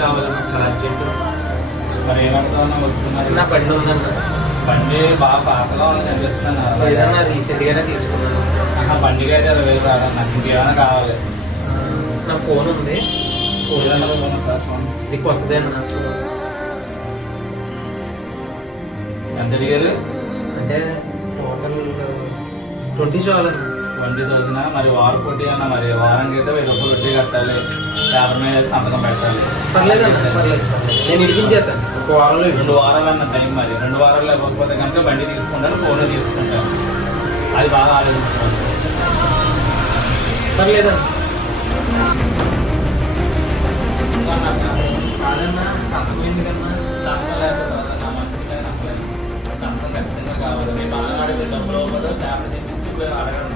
కావాలన్నా చాలా అర్జెంట్ మరి ఏమర్థం వస్తున్నారు? నా బండి ఉందన్న బండి బాగా పాతగా ఉంది అనిపిస్తున్నాను ఏదన్నా రీసెంట్ గానే తీసుకున్నాను. బండికి అయితే ఇరవై వేలు రాదు నాకు ఇంకేమైనా కావాలి. నా ఫోన్ ఉంది. ఫోన్ ఏదైనా కొనుక్కో సార్ ఫోన్. ఇది కొత్తదేనా ఎంత అడిగారు? అంటే టోటల్ ట్వంటీ చాలన్నా ట్వంటీ థౌసండ్ మరి వారం కొట్టి అన్న మరి వారానికి అయితే వెయ్యి రూపాయలు వడ్డీ కట్టాలి. పేపర్ మీద సంతకం పెట్టాలి. పర్లేదు పర్లేదు. నేను ఇడిపించేస్తాను ఒక వారంలో రెండు వారాలు అన్న టైం మరి. రెండు వారాలు ఇవ్వకపోతే కనుక బండి తీసుకుంటాను ఫోన్ తీసుకుంటాను. అది బాగా పర్లేదన్న. కాదన్నా సంతకం ఎందుకన్నా సంతకం లేకపోతే నా మంచిగా నాకు సంతకం ఖచ్చితంగా కావాలి నేను డబ్బులు పేపర్ తెప్పించి అడగడం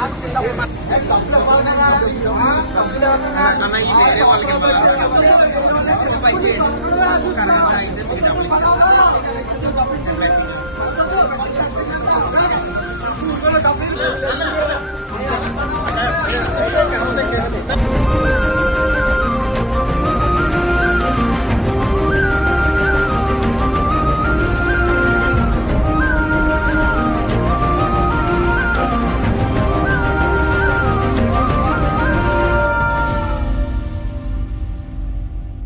ఓకేనా థ్యాంక్ యూ ఆ. డబ్బులు